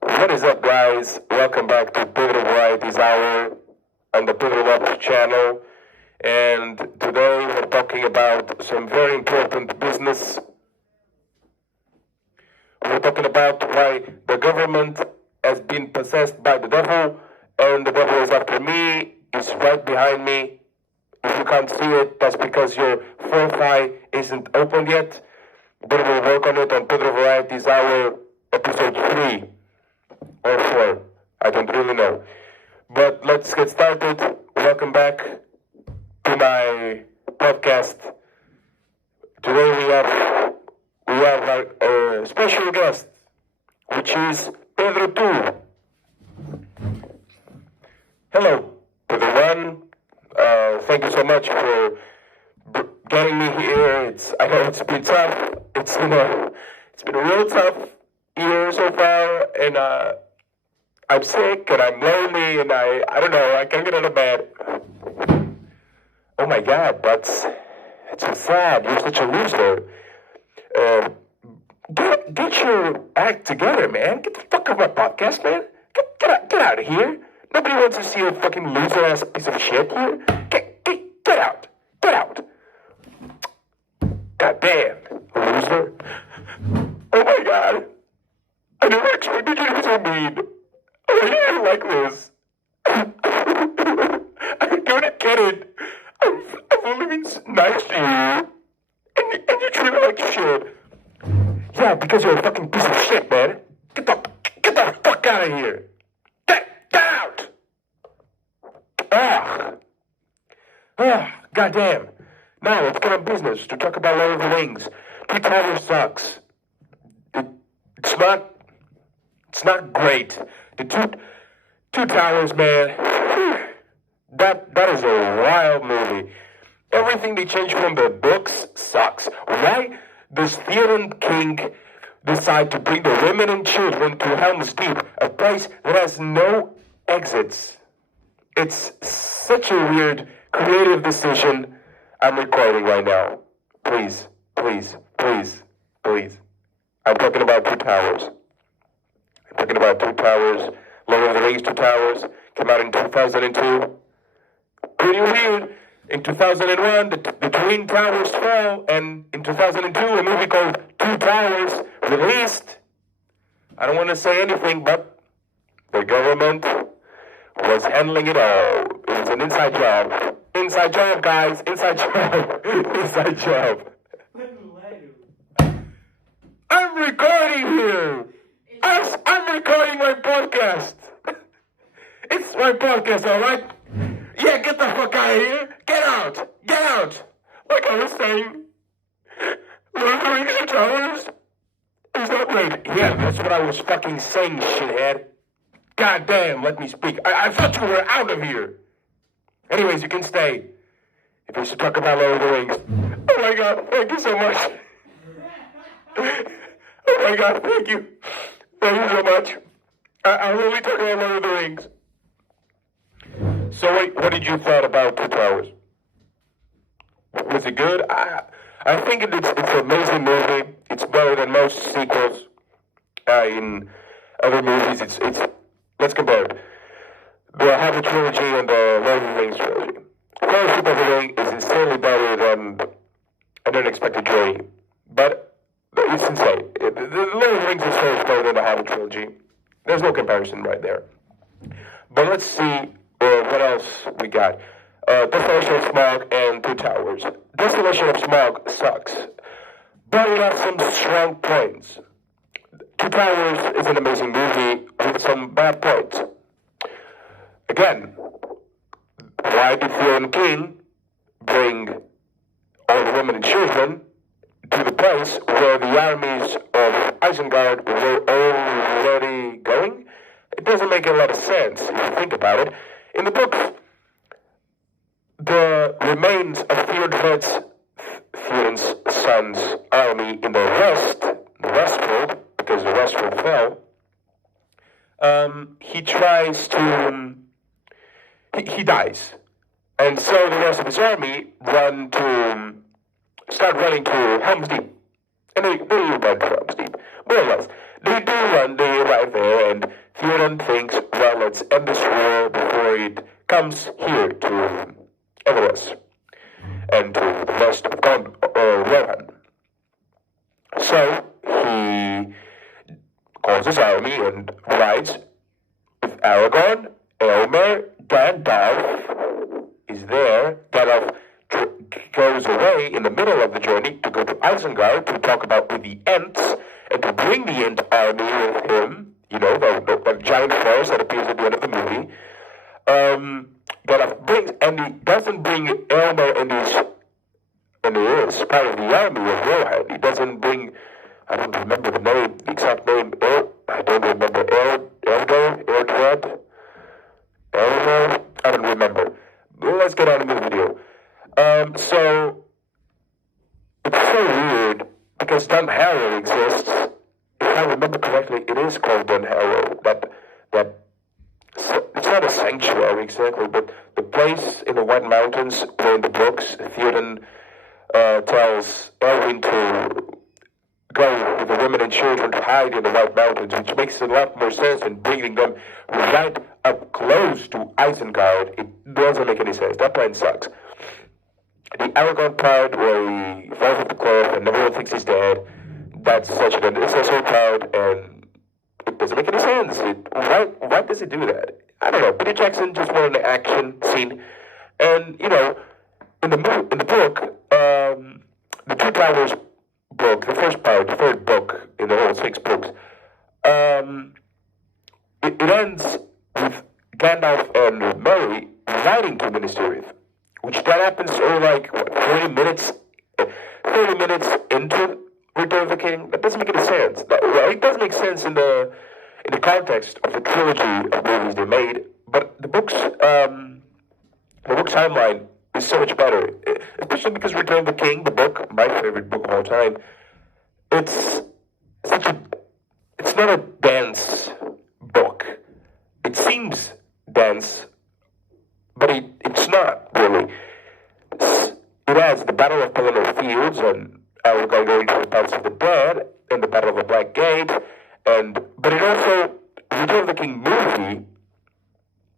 What is up, guys? Welcome back to Pedro Varieties Hour on the Pedro Lopes channel. And today we're talking about some very important business. We're talking about why the government has been possessed by the devil, and the devil is after me, is right behind me. If you can't see it, that's because your fourth eye isn't open yet. But we'll work on it on Pedro Varieties Hour, episode 3 or 4. I don't really know. But let's get started. Welcome back to my podcast. Today we have our special guest, which is Pedro 2. Hello, Pedro 1. Thank you so much for getting me here. I know it's been tough. It's been a real tough year so far, and I'm sick and I'm lonely and I don't know. I can't get out of bed. Oh my God, that's so sad. You're such a loser. Get your act together, man. Get the fuck out of my podcast, man. Get out of here. Nobody wants to see a fucking loser-ass piece of shit here. Get out. Get out. God damn, loser. Oh my God. I never expected you to be so mean. I didn't like this. I don't get it. I've only been nice to you. And you treat me like shit. Yeah, because you're a fucking piece of shit, man. Get the fuck out of here. Get out. Goddamn. Now let's get on business to talk about Lord of the Rings. Two Towers sucks. It's not great. The two Towers, man. That is a wild movie. Everything they changed from the books sucks. Why does Theoden King decide to bring the women and children to Helm's Deep, a place that has no exits? It's such a weird, creative decision. I'm recording right now. Please. I'm talking about Two Towers. Lord of the Rings Two Towers came out in 2002. Pretty weird. In 2001, the Twin Towers fell, and in 2002, a movie called Two Towers released. I don't want to say anything, but the government was handling it all. It was an inside job. Inside job, guys. Inside job. Inside job. I'm recording here. I'm recording my podcast. It's my podcast, all right? Yeah, get the fuck out of here. Get out. Like I was saying, Lord of the Rings Two Towers is that great? Yeah, that's what I was fucking saying, shithead. God damn, let me speak. I thought you were out of here. Anyways, you can stay. If we should talk about Lord of the Rings. Oh my God, thank you so much. Oh my God, thank you. Thank you so much. I'll really talk about Lord of the Rings. So wait, what did you thought about Two Towers? Was it good? I think it's an amazing movie. It's better than most sequels in other movies. It's let's compare it. The Hobbit trilogy and the Lord of the Rings trilogy. Fellowship of the Ring is insanely better than An Unexpected Journey, but it's insane. The Lord of the Rings is so much better than the Hobbit trilogy. There's no comparison right there. But let's see what else we got. Desolation of Smaug and Two Towers. Desolation of Smaug sucks, but it has some strong points. Two Towers is an amazing movie with some bad points. Again, why did Theoden King bring all the women and children to the place where the armies of Isengard were already going? It doesn't make a lot of sense if you think about it. In the books, the remains of Theoden's son's army in the Westfold, because the Westfold fell, he tries to... He dies. And so the rest of his army start running to Helm's Deep. And they run to Helm's Deep, more or less. They do run, they arrive arrive there, and Theoden thinks, well, let's end this war before it comes here to Everest and to the west of Rohan. So he calls his army and rides with Aragorn, Elmer, Gandalf is there. Gandalf goes away in the middle of the journey to go to Isengard to talk about with the Ents and to bring the Ent army with him. You know, the giant force that appears at the end of the movie. Gandalf brings, and he doesn't bring Elmer and he is part of the army of Rohan. He doesn't bring, I don't remember the exact name. I don't remember. Eldred? Elmer? I don't remember. Let's get on with the video. So, it's so weird, because Dunharrow exists. If I remember correctly, it is called Dunharrow. It's not a sanctuary exactly, but the place in the White Mountains where in the books Theoden tells Elwyn to go with the women and children to hide in the White Mountains, which makes a lot more sense than bringing them right up close to Isengard. It doesn't make any sense. That plan sucks. The Aragorn part where he falls off the cliff and everyone thinks he's dead, that's such an unnecessary part, and it doesn't make any sense. Why does it do that? I don't know. Peter Jackson just wanted an action scene, and you know, in the book, the Two Towers book, the first part, the third book in the whole 6 books, it ends with Gandalf and Merry riding to Minas Tirith, which that happens only like 30 minutes into Return of the King. That doesn't make any sense. It does make sense in the context of the trilogy of movies they made, but the book timeline is so much better, especially because Return of the King, the book, my favorite book of all time, it's not a dense book. It seems dense, but it's not really. It has the Battle of Pelennor Fields and Aragorn going to the Palace of the Dead and the Battle of the Black Gate, but it also, Return of the King movie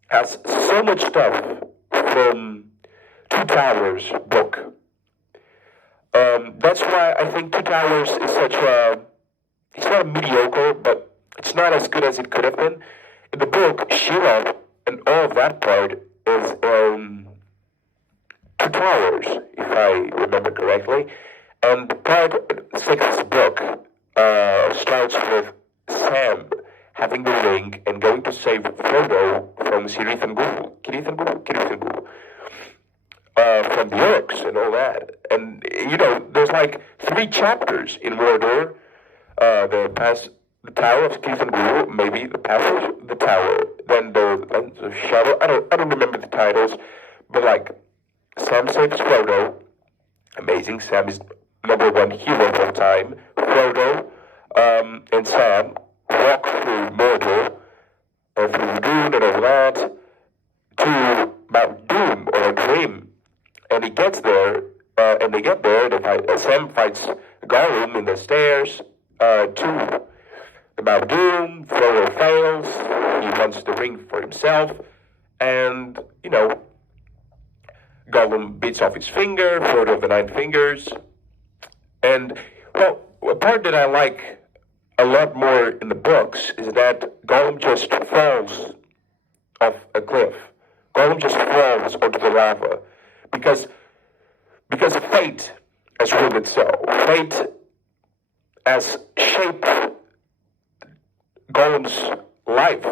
has so much stuff from Two Towers book. That's why I think Two Towers is it's not mediocre, but it's not as good as it could have been. In the book, Shelob and all of that part is Two Towers, if I remember correctly. And the sixth book starts with Sam having the ring and going to save Frodo from Cirith Ungol, from the orcs and all that. And, you know, there's like 3 chapters in Mordor. The Tower of Cirith Ungol, maybe the Path of the Tower, then the Lens of Shadow. I don't remember the titles, but like Sam saves Frodo. Amazing. Sam is #1 hero of all time. Frodo and Sam walk through Mordor, through Dune and all that, to Mount Doom or Dream. And he gets there, and they get there, Sam fights Gollum in the stairs to the Mount Doom. Frodo fails. He wants the ring for himself. And, you know, Gollum beats off his finger, Frodo of the 9 fingers. And, well, a part that I like a lot more in the books is that Gollum just falls off a cliff. Gollum just falls onto the lava. Because fate has ruled it so. Fate has shaped Gollum's life,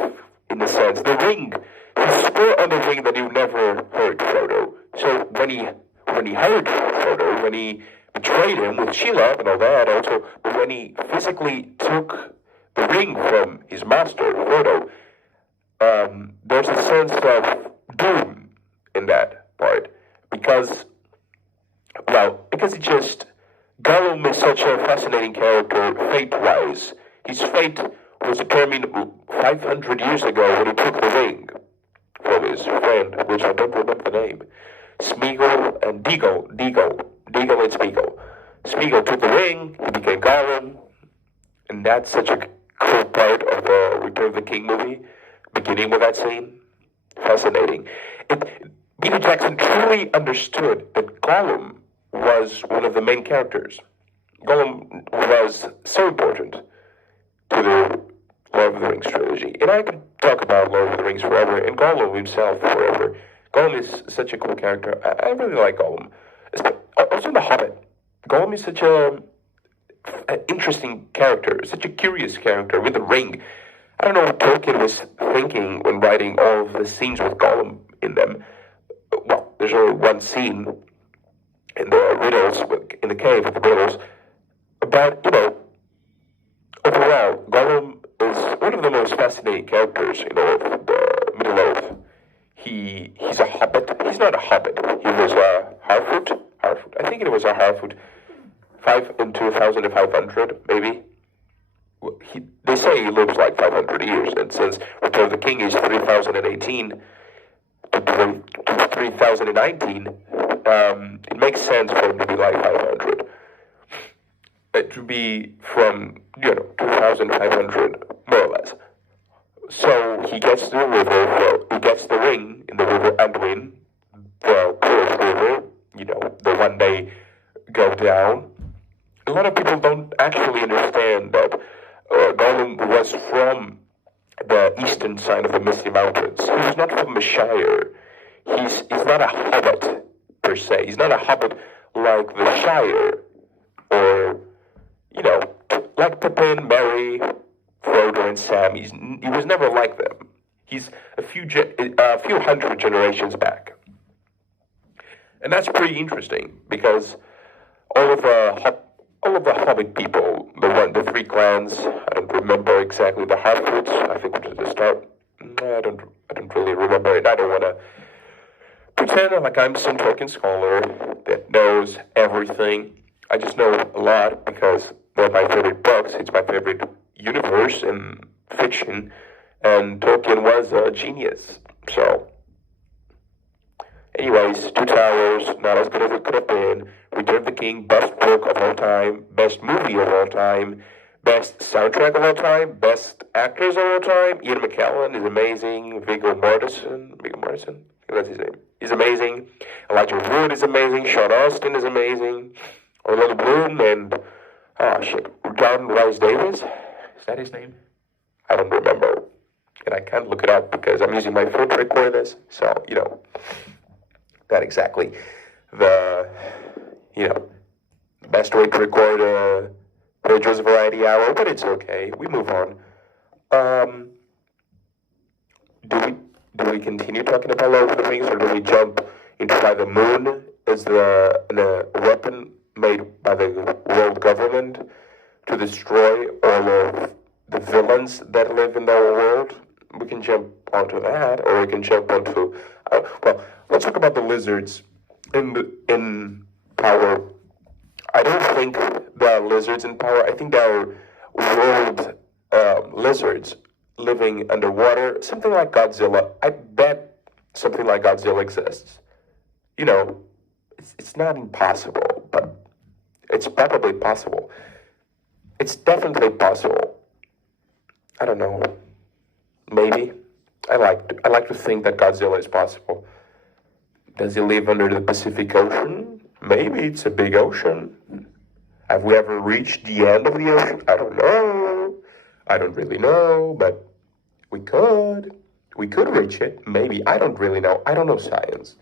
in a sense. The ring, he swore on the ring that he would never hurt Frodo. So when he hurt Frodo, when he betrayed him with Shelob and all that also, but when he physically took the ring from his master, Frodo, there's a sense of doom in that part. Because Gollum is such a fascinating character, fate-wise. His fate was determined 500 years ago when he took the ring from his friend, which I don't remember the name, Smeagol and Deagle and Smeagol. Smeagol took the ring, he became Gollum, and that's such a cool part of the Return of the King movie, beginning with that scene. Fascinating. Peter Jackson truly understood that Gollum was one of the main characters. Gollum was so important to the Lord of the Rings trilogy. And I could talk about Lord of the Rings forever, and Gollum himself forever. Gollum is such a cool character. I really like Gollum. Also The Hobbit. Gollum is such an interesting character, such a curious character with a ring. I don't know what Tolkien was thinking when writing all of the scenes with Gollum in them. Well, there's only one scene in the riddles, in the cave with the riddles. But, overall, Gollum is one of the most fascinating characters in all of the Middle-earth. He's a hobbit. He's not a hobbit. He was a Harfoot. I think it was a Harfoot. 2,500, maybe. They say he lives like 500 years, and since Return of the King is 3,018 to 3,019, it makes sense for him to be like 500. To be from, 2,500, more or less. So he gets the river, he gets the ring in the river Anduin, the Coolest River, the one they go down. A lot of people don't actually understand that Gollum was from the eastern side of the Misty Mountains. He was not from the Shire. He's not a hobbit, per se. He's not a hobbit like the Shire, or, like Pippin, Merry, Frodo, and Sam. He was never like them. He's a few hundred generations back. And that's pretty interesting, because all of the Hobbit people, the three clans, I don't remember exactly the Harfoots, I think it was the start. I don't really remember it. I don't want to pretend like I'm some Tolkien scholar that knows everything. I just know a lot because they're my favorite books. It's my favorite universe in fiction, and Tolkien was a genius. So, anyways, Two Towers, not as good as it could have been. Return of the King, best book of all time, best movie of all time, best soundtrack of all time, best actors of all time. Ian McKellen is amazing. Viggo Mortensen, that's his name. He's amazing. Elijah Wood is amazing. Sean Astin is amazing. Orlando Bloom and John Rhys Davis. Is that his name? I don't remember, and I can't look it up because I'm using my phone to record this. So not exactly the best way to record Pedro's Variety Hour, but it's okay. We move on. Do we continue talking about Lord of the Rings, or do we jump into why the moon is the weapon made by the world government to destroy all of the villains that live in the world? We can jump onto that, or we can jump onto let's talk about the lizards in Power. I don't think there are lizards in Power. I think there are world lizards living underwater, something like Godzilla. I bet something like Godzilla exists. It's not impossible, but it's probably possible. It's definitely possible. I don't know. Maybe. I like to think that Godzilla is possible. Does he live under the Pacific Ocean? Maybe it's a big ocean. Have we ever reached the end of the ocean? I don't know. I don't really know, but we could. We could reach it. Maybe. I don't really know. I don't know science.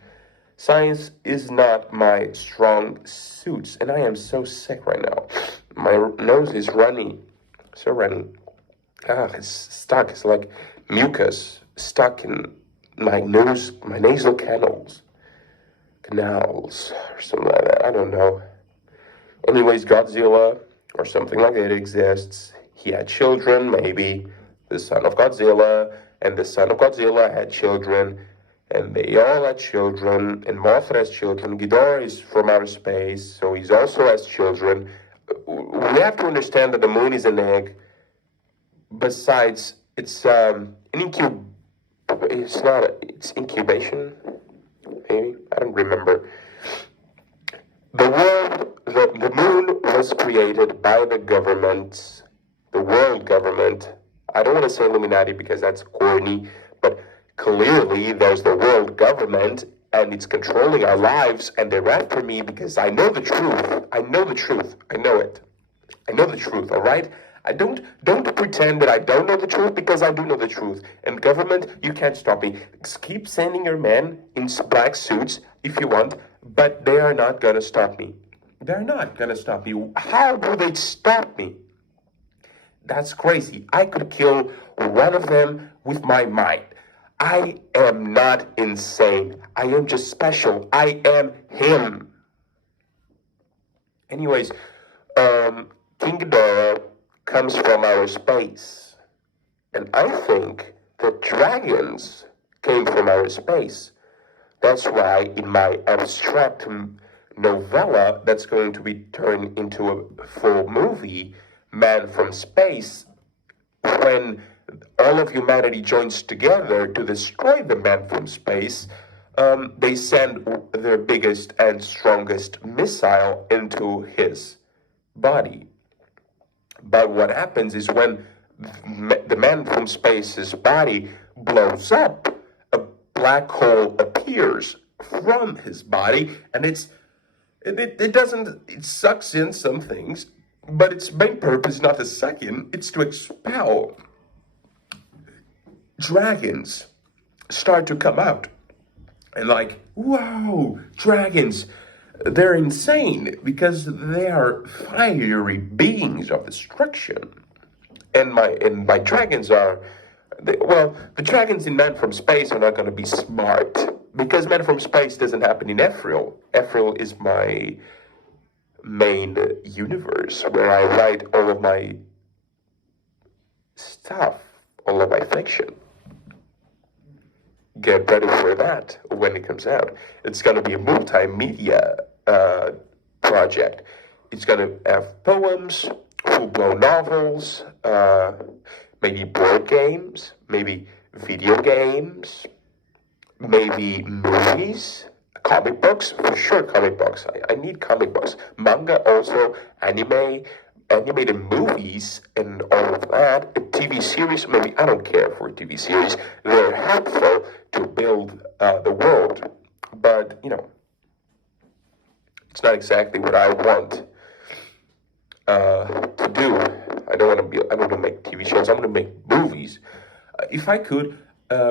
Science is not my strong suit, and I am so sick right now. My nose is runny. So runny. It's stuck. It's like mucus stuck in my nose, my nasal canals, or something like that. I don't know. Anyways, Godzilla or something like that exists. He had children, maybe. The son of Godzilla, and the son of Godzilla had children, and they all had children, and Mothra has children. Ghidorah is from outer space, so he also has children. We have to understand that the moon is an egg. Besides, it's it's incubation, maybe? I don't remember. The moon was created by the government, the world government, I don't want to say Illuminati because that's corny, but clearly there's the world government and it's controlling our lives and they're after me because I know the truth. I know the truth. I know it. I know the truth, all right? I don't pretend that I don't know the truth because I do know the truth. And government, you can't stop me. Keep sending your men in black suits if you want, but they are not gonna stop me. They're not gonna stop me. How do they stop me? That's crazy. I could kill one of them with my mind. I am not insane. I am just special. I am him. Anyways, King Ghidorah comes from outer space. And I think that dragons came from outer space. That's why in my abstract novella that's going to be turned into a full movie, Man from Space, when all of humanity joins together to destroy the man from space, they send their biggest and strongest missile into his body. But what happens is when the man from space's body blows up, a black hole appears from his body, and it sucks in some things, but its main purpose is not to suck in, it's to expel. Dragons start to come out. And like, wow, dragons, they're insane because they are fiery beings of destruction. And my dragons are, the dragons in Man from Space are not going to be smart because Man from Space doesn't happen in Ephriel. Ephriel is my main universe where I write all of my stuff, all of my fiction. Get ready for that when it comes out. It's going to be a multimedia project. It's going to have poems, full-blown novels, maybe board games, maybe video games, maybe movies, comic books, for sure comic books. I need comic books. Manga also, anime, animated movies, and all of that. A TV series, maybe I don't care for a TV series. They're helpful to build the world. But, it's not exactly what I want to do. I don't want to make TV shows. I want to make movies. If I could,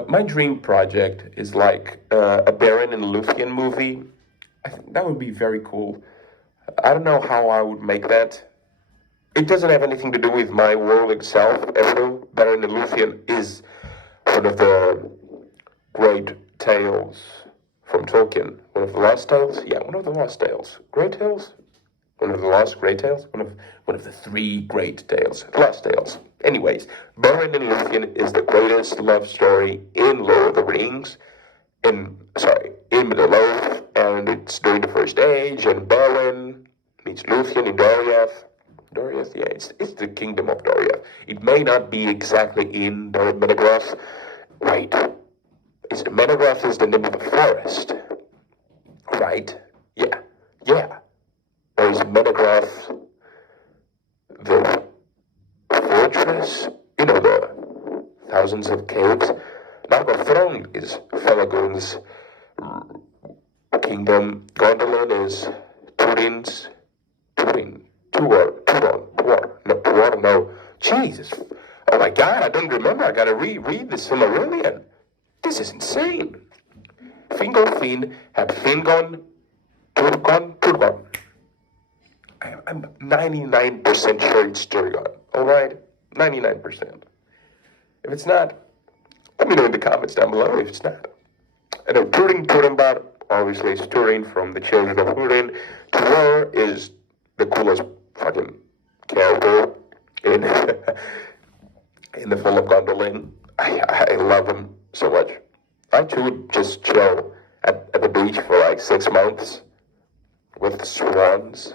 my dream project is like a Baron and Luthien movie. I think that would be very cool. I don't know how I would make that. It doesn't have anything to do with my world itself. Baron and Luthien is one of the great tales from Tolkien. One of the Lost Tales? Yeah, one of the Lost Tales. Great Tales? One of the Lost Great Tales? One of the three great tales. Lost Tales. Anyways, Baron and Luthien is the greatest love story in Lord of the Rings. In Middle-earth, and it's during the First Age, and Baron meets Luthien in Doriath. Doriath, yeah, it's the kingdom of Doriath. It may not be exactly in Menegroth. Wait, Menegroth is the name of the forest, right? Yeah. Or is Menegroth the fortress? The thousands of caves. Nargothrond is Felagund's kingdom. Gondolin is Tuor. No. Jesus. Oh my God, I don't remember. I gotta reread the Silmarillion. This is insane. Fingolfin had Fingon, Turgon. I'm 99% sure it's Turgon. Alright? 99%. If it's not, let me know in the comments down below if it's not. I know Turinbad, obviously it's Turin from the Children of Húrin. Tuor is the coolest fucking character in in the film of Gondolin. I love him so much. I too would just chill at the beach for like 6 months with swans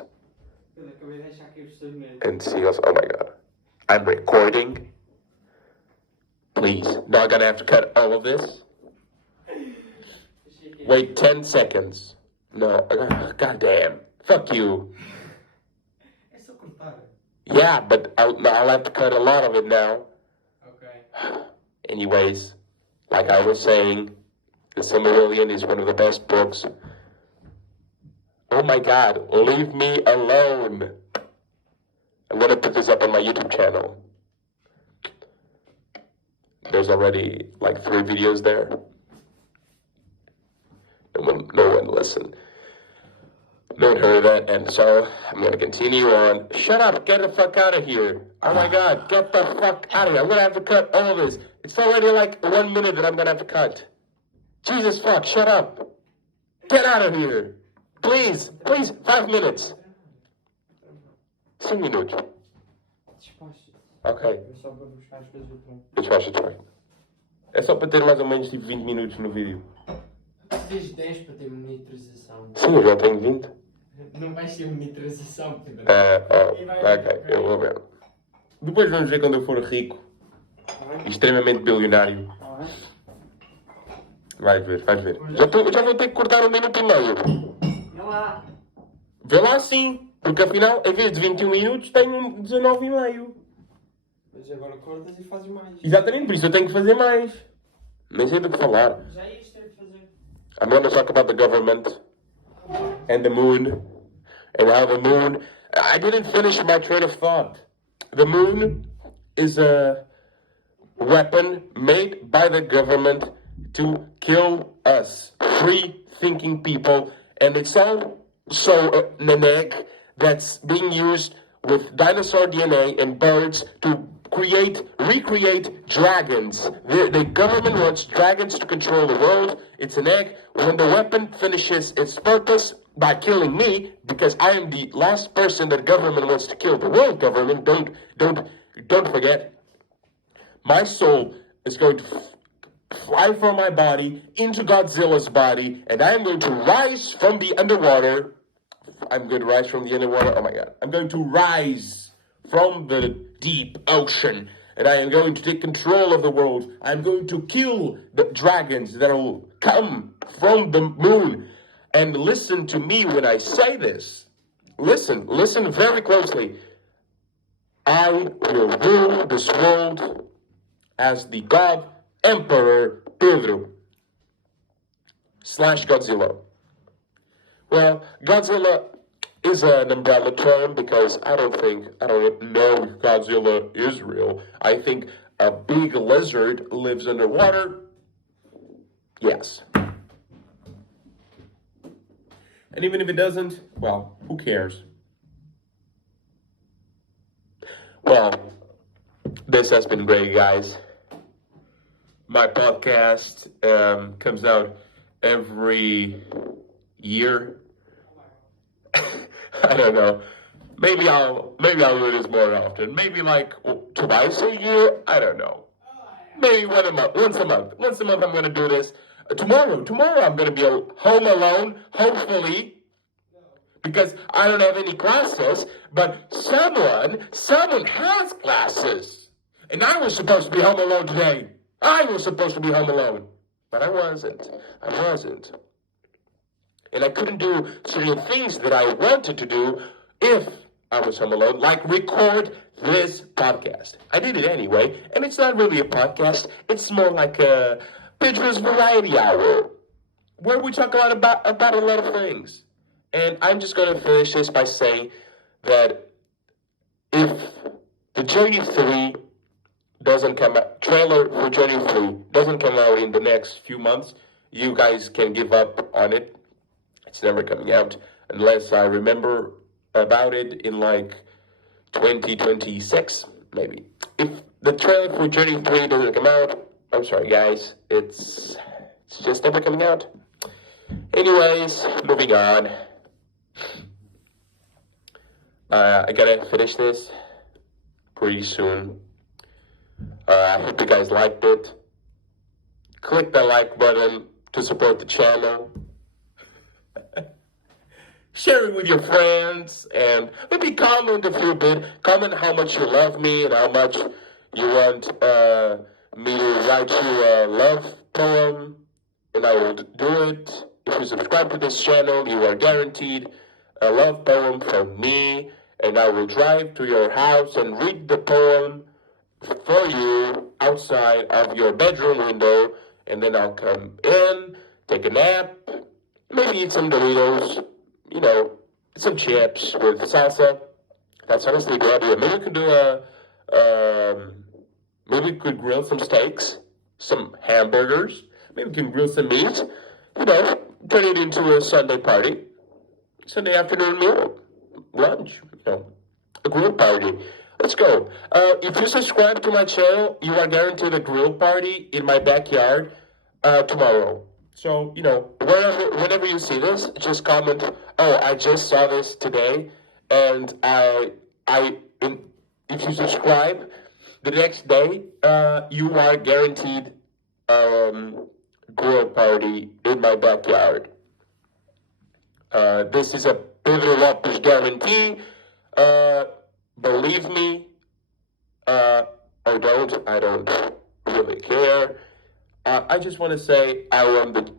and seals. Oh my God. I'm recording. Please, not gonna have to cut all of this. Wait 10 seconds. No, goddamn. Fuck you. Yeah, but I'll have to cut a lot of it now. Anyways, like I was saying, The Silmarillion is one of the best books. Oh my God, leave me alone. I'm going to put this up on my YouTube channel. There's already like 3 videos there. No one listened. No one heard that, and so I'm going to continue on. Shut up, get the fuck out of here. Oh my God, get the fuck out of here. I'm going to have to cut all this. It's already like 1 minute that I'm going to have to cut. Jesus fuck, shut up. Get out of here. Please, 5 minutes. 5 minutos. Ok. Despacha, bem. É só para ter mais ou menos tipo 20 minutos no vídeo. Tens 10 para ter monitorização. Sim, eu já tenho 20. Não vais ter monitorização, Pedro. Ok, eu vou ver. Depois vamos ver quando eu for rico. Extremamente bilionário. Vais ver. Já vou ter que cortar 1 minuto e meio. Vê lá. Vê lá sim, porque afinal, em vez de 21 minutos, tenho 19 e meio. Mas agora cortas e fazes mais. Exatamente, por isso eu tenho que fazer mais. Nem sei do que falar. Já ias ter que fazer. I'm going to talk about the government and the moon and how the moon... I didn't finish my train of thought. The moon is a weapon made by the government to kill us, free-thinking people, and it's also an egg that's being used with dinosaur DNA and birds to recreate dragons. The government wants dragons to control the world. It's an egg. When the weapon finishes its purpose by killing me, because I am the last person that government wants to kill, the world government, don't forget, my soul is going to fly from my body into Godzilla's body, and I am going to rise from the underwater. I'm going to rise from the underwater. Oh my God. I'm going to rise from the deep ocean, and I am going to take control of the world. I'm going to kill the dragons that will come from the moon. And listen to me when I say this. Listen very closely. I will rule this world as the God Emperor Pedro / Godzilla. Well, Godzilla is an umbrella term because I don't know if Godzilla is real. I think a big lizard lives underwater. Yes. And even if it doesn't, well, who cares? Well, this has been great, guys. My podcast comes out every year. I don't know. Maybe I'll do this more often. Maybe like twice a year. I don't know. Maybe once a month. Once a month I'm going to do this. Tomorrow I'm going to be home alone, hopefully, because I don't have any classes, but someone has classes. And I was supposed to be home alone today. I was supposed to be home alone, but I wasn't. And I couldn't do certain things that I wanted to do if I was home alone, like record this podcast. I did it anyway, and it's not really a podcast. It's more like a Pedro's Variety Hour, where we talk a lot about a lot of things. And I'm just going to finish this by saying that if the Journey 3 doesn't come out, trailer for Journey 3 doesn't come out in the next few months, you guys can give up on it. It's never coming out unless I remember about it in like 2026, maybe. If the trailer for Journey 3 doesn't come out, I'm sorry guys, it's just never coming out. Anyways, moving on. I gotta finish this pretty soon. I hope you guys liked it. Click the like button to support the channel. Share it with your friends, and maybe comment if you're a bit. Comment how much you love me and how much you want me to write you a love poem, and I will do it. If you subscribe to this channel, you are guaranteed a love poem from me, and I will drive to your house and read the poem for you outside of your bedroom window, and then I'll come in, take a nap, maybe eat some Doritos, you know, some chips with salsa. That's honestly a good idea. Maybe we could do maybe we could grill some steaks, some hamburgers. Maybe we can grill some meat. You know, turn it into a Sunday party, Sunday afternoon meal, lunch. You know, a grill party. Let's go. If you subscribe to my channel, you are guaranteed a grill party in my backyard tomorrow. So, you know, whenever you see this, just comment, oh, I just saw this today, and if you subscribe, the next day, you are guaranteed grill party in my backyard. This is a Pedro Lopez guarantee. Believe me, or don't, I don't really care. I just want to say I am the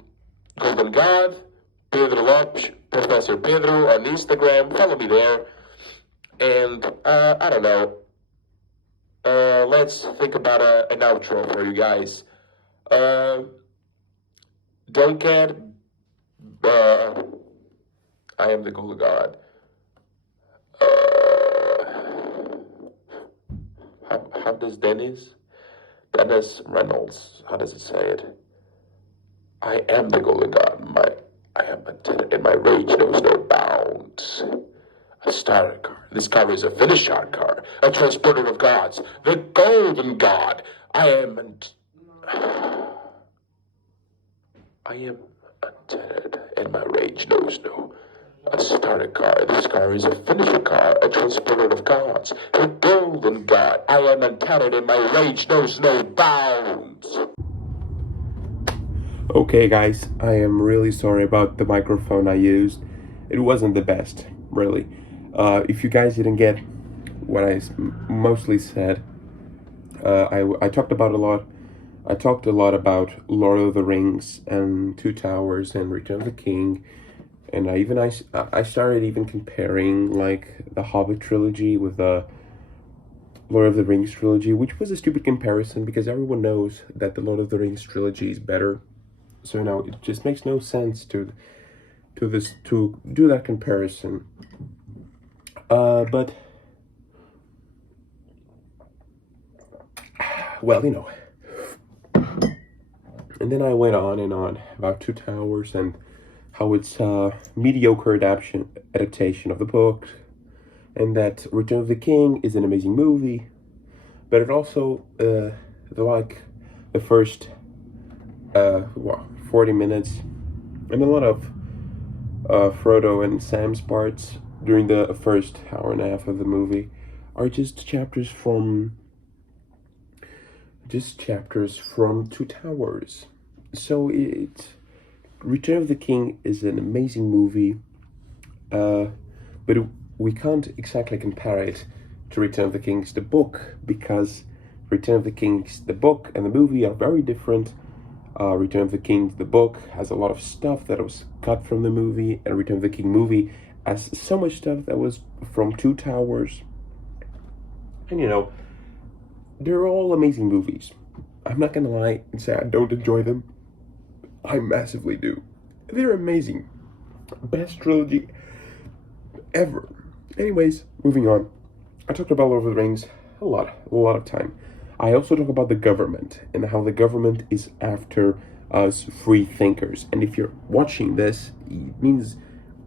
Golden God, Pedro Lopes, Professor Pedro on Instagram. Follow me there. And I don't know. Let's think about an outro for you guys. Don't get. I am the Golden God. How does Dennis Reynolds, how does it say it? I am the Golden God. I am a and my rage knows no bounds. A star car. This car is a finished car. A transporter of gods. The Golden God. I am untethered, and my rage knows no. A started car. This car is a finisher car, a transporter of gods, the Golden God. I am untethered, and my rage knows no bounds. Okay, guys, I am really sorry about the microphone I used. It wasn't the best, really. If you guys didn't get what I mostly said, I talked about a lot. I talked a lot about Lord of the Rings and Two Towers and Return of the King. And I started even comparing like the Hobbit trilogy with the Lord of the Rings trilogy, which was a stupid comparison because everyone knows that the Lord of the Rings trilogy is better. So now it just makes no sense to do that comparison. But well, you know. And then I went on and on about Two Towers and how it's a mediocre adaptation of the book, and that Return of the King is an amazing movie, but it also, like the first 40 minutes, and a lot of Frodo and Sam's parts during the first hour and a half of the movie are just chapters from Two Towers. So Return of the King is an amazing movie, but we can't exactly compare it to Return of the King, the book, because Return of the King, the book, and the movie are very different. Return of the King, the book, has a lot of stuff that was cut from the movie, and Return of the King movie has so much stuff that was from Two Towers. And you know, they're all amazing movies. I'm not gonna lie and say I don't enjoy them. I massively do. They're amazing. Best trilogy ever. Anyways, moving on. I talked about Lord of the Rings a lot of time. I also talk about the government and how the government is after us free thinkers. And if you're watching this, it means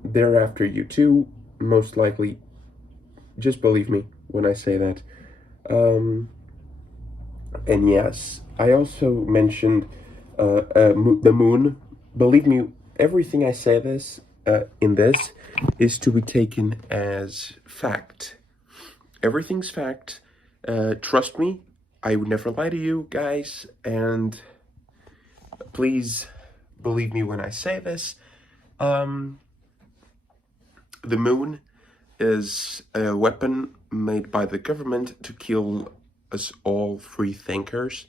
they're after you too, most likely. Just believe me when I say that. And yes, I also mentioned the moon. Believe me, everything I say in this is to be taken as fact. Everything's fact. Trust me, I would never lie to you guys, and please believe me when I say this. The moon is a weapon made by the government to kill us all free thinkers,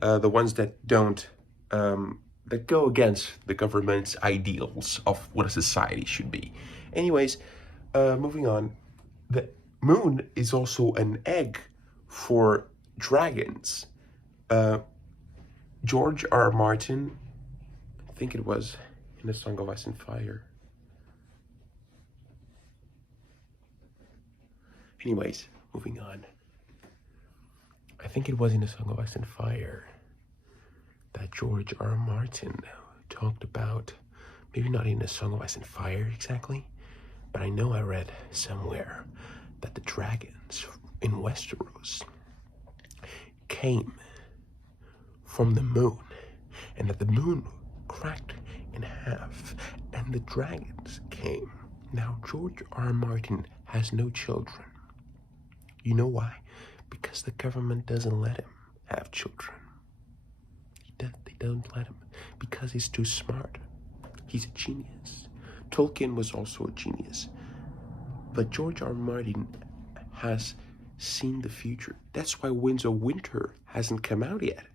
the ones that don't that go against the government's ideals of what a society should be. Anyways, moving on, the moon is also an egg for dragons. George R. Martin, I think it was in A Song of Ice and Fire. Anyways, moving on. I think it was in A Song of Ice and Fire that George R. Martin talked about, maybe not in A Song of Ice and Fire exactly, but I know I read somewhere that the dragons in Westeros came from the moon, and that the moon cracked in half, and the dragons came. Now, George R. Martin has no children. You know why? Because the government doesn't let him have children. They don't let him because he's too smart. He's a genius. Tolkien was also a genius. But George R. Martin has seen the future. That's why Winds of Winter hasn't come out yet,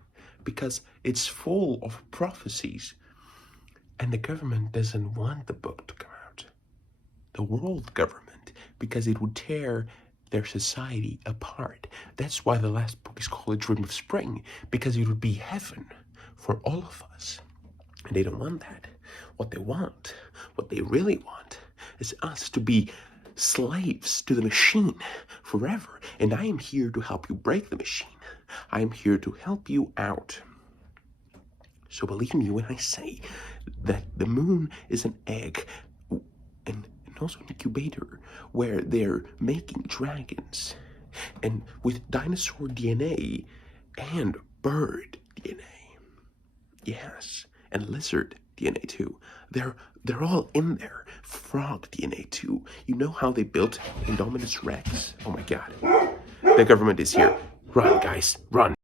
because it's full of prophecies. And the government doesn't want the book to come out. The world government, because it would tear their society apart. That's why the last book is called A Dream of Spring, because it would be heaven for all of us. And they don't want that. What they want, what they really want, is us to be slaves to the machine forever. And I am here to help you break the machine. I am here to help you out. So believe me when I say that the moon is an egg and also an incubator where they're making dragons, and with dinosaur DNA and bird DNA. Yes, and lizard DNA too. They're all in there. Frog DNA too. You know how they built Indominus Rex? Oh my god. The government is here. Run, guys, run.